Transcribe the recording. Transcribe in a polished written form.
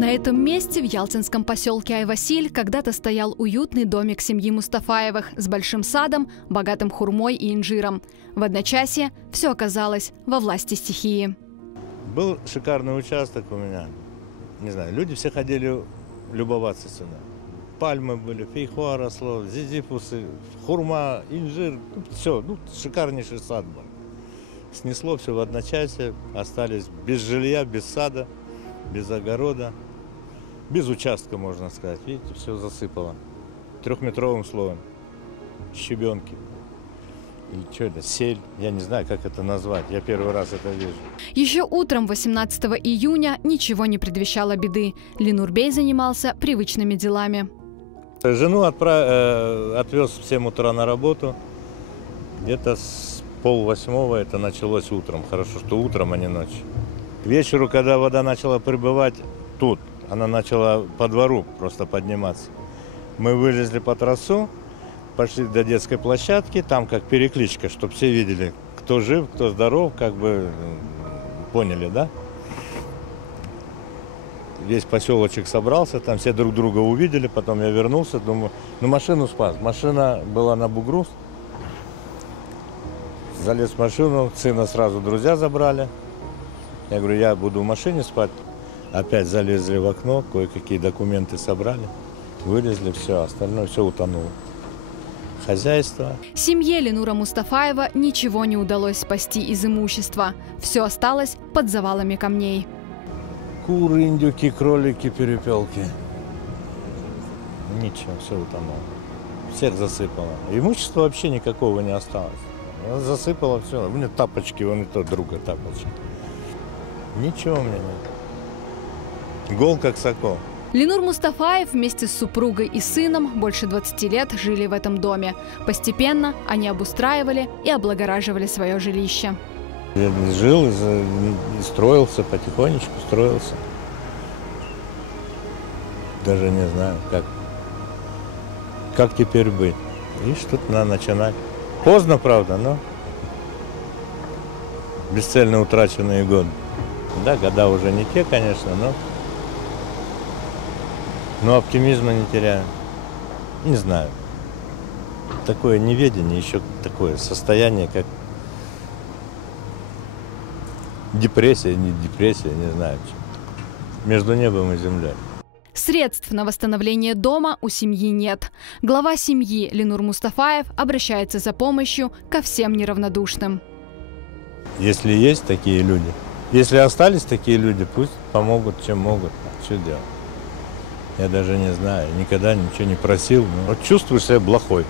На этом месте, в ялтинском поселке Айвасиль, когда-то стоял уютный домик семьи Мустафаевых с большим садом, богатым хурмой и инжиром. В одночасье все оказалось во власти стихии. Был шикарный участок у меня. Не знаю, люди все ходили любоваться сюда. Пальмы были, фейхоа росло, зизифусы, хурма, инжир. Все, шикарнейший сад был. Снесло все в одночасье, остались без жилья, без сада, без огорода, без участка, можно сказать. Видите, все засыпало. 3-метровым слоем. Щебенки. И что это, сель? Я не знаю, как это назвать. Я первый раз это вижу. Еще утром 18 июня ничего не предвещало беды. Ленурбей занимался привычными делами. Жену отвез в 7 утра на работу. Где-то с 7:30 это началось утром. Хорошо, что утром, а не ночью. К вечеру, когда вода начала прибывать тут, она начала по двору просто подниматься. Мы вылезли по трассу, пошли до детской площадки, там как перекличка, чтобы все видели, кто жив, кто здоров, как бы поняли, да? Весь поселочек собрался, там все друг друга увидели, потом я вернулся, думаю, машину спас. Машина была на бугру, залез в машину, сына сразу друзья забрали. Я говорю, я буду в машине спать. Опять залезли в окно, кое-какие документы собрали, вылезли, все, остальное все утонуло. Хозяйство. Семье Ленура Мустафаева ничего не удалось спасти из имущества. Все осталось под завалами камней. Куры, индюки, кролики, перепелки. Ничего, все утонуло. Всех засыпало. Имущества вообще никакого не осталось. Засыпало все. У меня тапочки, вон и тот друга тапочки. Ничего у меня нет. Гол как сокол. Ленур Мустафаев вместе с супругой и сыном больше 20 лет жили в этом доме. Постепенно они обустраивали и облагораживали свое жилище. Я жил и строился, потихонечку строился. Даже не знаю, как теперь быть. И что-то надо начинать. Поздно, правда, но бесцельно утраченные годы. Да, года уже не те, конечно, но оптимизма не теряю. Не знаю. Такое неведение, еще такое состояние, как депрессия, не знаю. Между небом и землей. Средств на восстановление дома у семьи нет. Глава семьи Ленур Мустафаев обращается за помощью ко всем неравнодушным. Если есть такие люди, если остались такие люди, пусть помогут, чем могут. Что делать? Я даже не знаю, никогда ничего не просил. Но вот чувствую себя плохой.